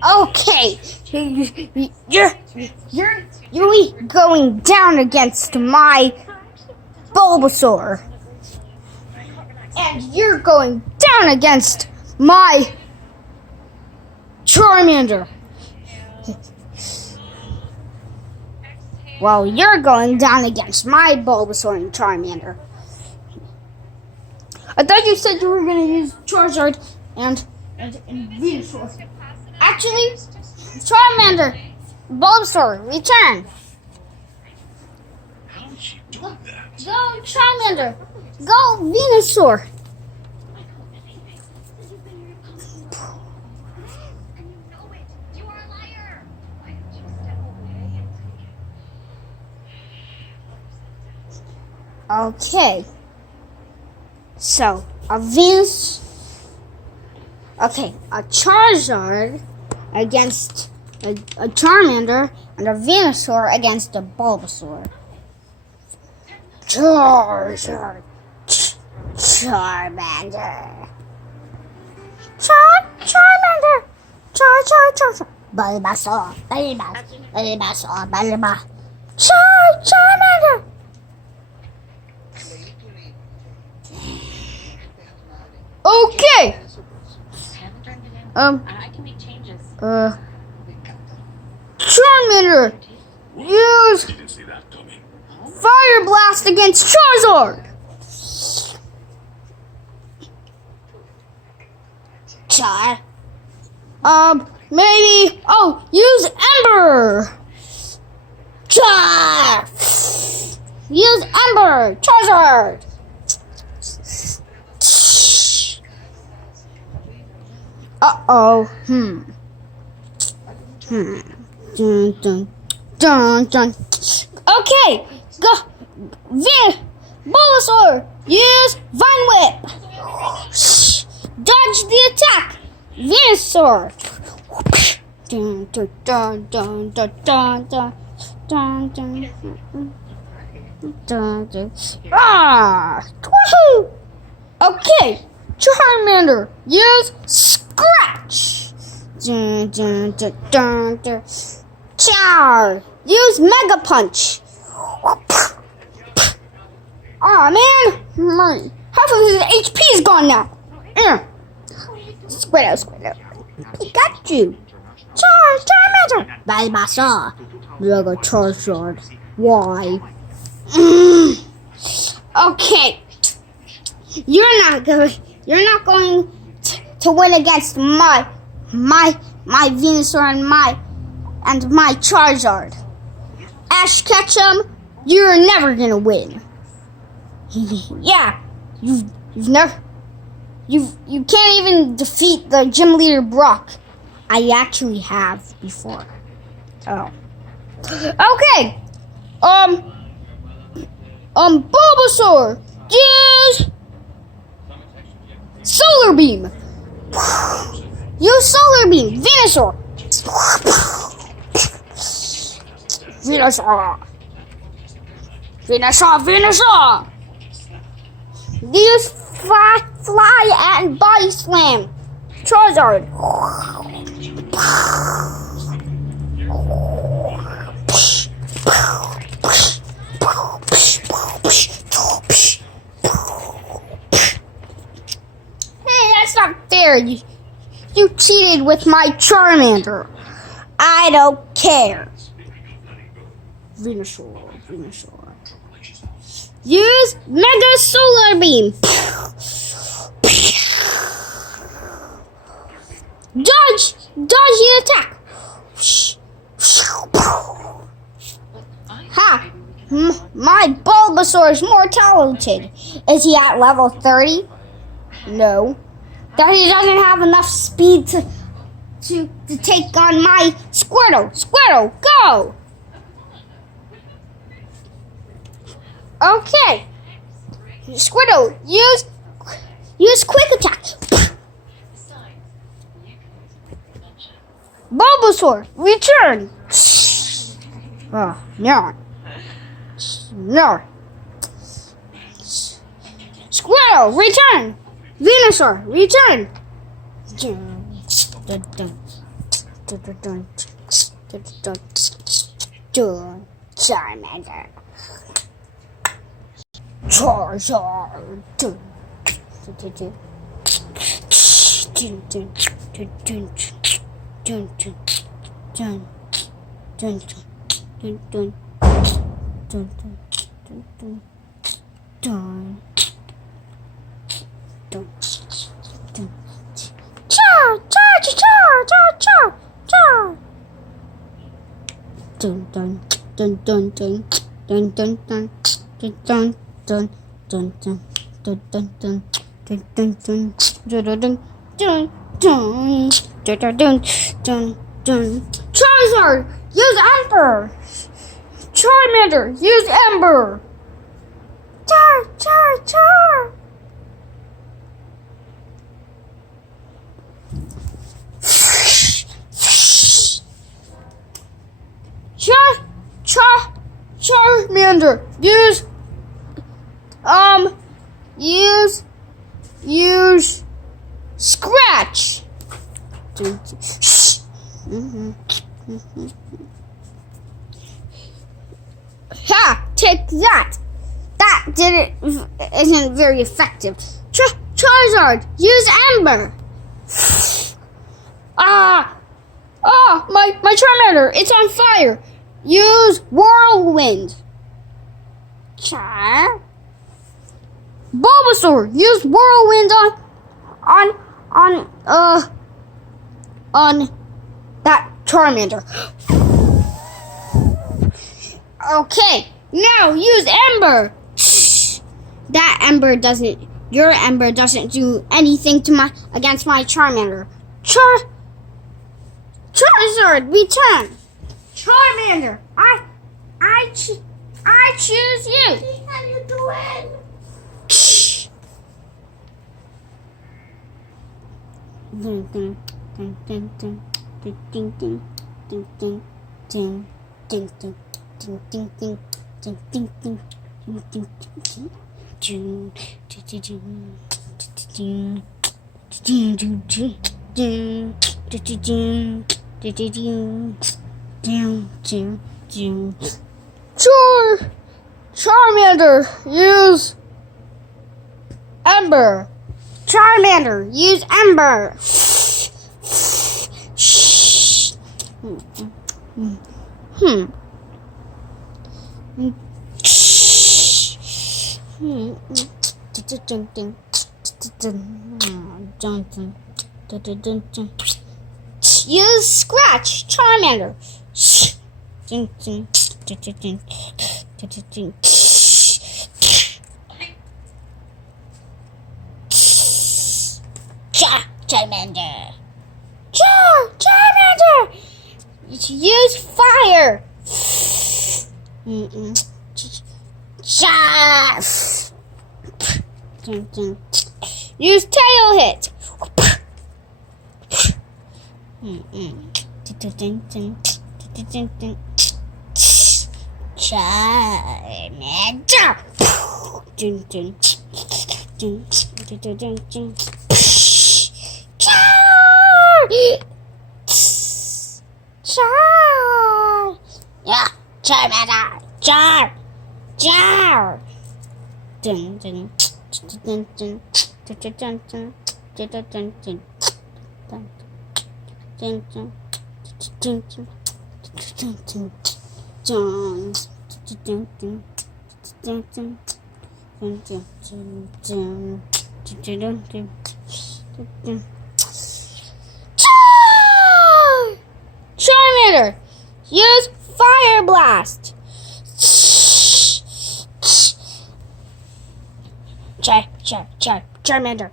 Okay, you're going down against my Bulbasaur, and you're going down against my Charmander. Well, you're going down against my Bulbasaur and Charmander. I thought you said you were going to use Charizard and Venusaur. Actually, Charmander, Bulbasaur, return. How did she do that? Go Charmander, go Venusaur. Okay. So, a Charizard against a Charmander and a Venusaur against a Bulbasaur. Charizard. Charmander. Charmander. Bulbasaur. Charmander. Okay. I can make changes. Charmander, use Didn't see that coming. Fire Blast against Charizard. Maybe. Oh, use Ember. Use Ember, Charizard. Uh-oh. Dun. Okay. Go. Bulbasaur. Use Vine Whip. Dodge the attack. Venusaur. Woohoo! Okay. Charmander. Use Scratch. Char. Use Mega Punch. Aw, man. Half of his HP is gone now. Squirtle. Pikachu. Charmander. Bulbasaur. Mega Charizard. Why? Okay. You're not going to win against my Venusaur and my Charizard. Ash Ketchum, you're never gonna win. Yeah, you can't even defeat the gym leader Brock. I actually have before. Oh. Okay. Bulbasaur, use Solar Beam. Use Solar Beam, Venusaur. Venusaur. Use Fly and Body Slam, Charizard. Hey, that's not fair. You cheated with my Charmander. I don't care. Venusaur. Use Mega Solar Beam. Dodge the attack. Ha! My Bulbasaur is more talented. Is he at level 30? No. That he doesn't have enough speed to take on my Squirtle. Squirtle, go! Okay. Squirtle, use Quick Attack. Bulbasaur, return. Oh, no. Squirtle, return. Venusaur, return. Charmander. Charizard. Charizard, use Ember. Charmander, use Ember. Char. Charmander, use Scratch. Ha! Take that. That isn't very effective. Charizard, use Ember. My Charmander, it's on fire. Use Whirlwind. Bulbasaur, use Whirlwind on that Charmander. Okay, now use Ember. Your Ember doesn't do anything against my Charmander. Charizard, return. Charmander, I choose you. How you doing? Charmander, use Ember. Charmander, use Ember. Use Scratch, Charmander. Charmander. Charmander. Use fire. Use tail hit. Yeah, Charmander. Char. Charmander, use Fire Blast. Charmander.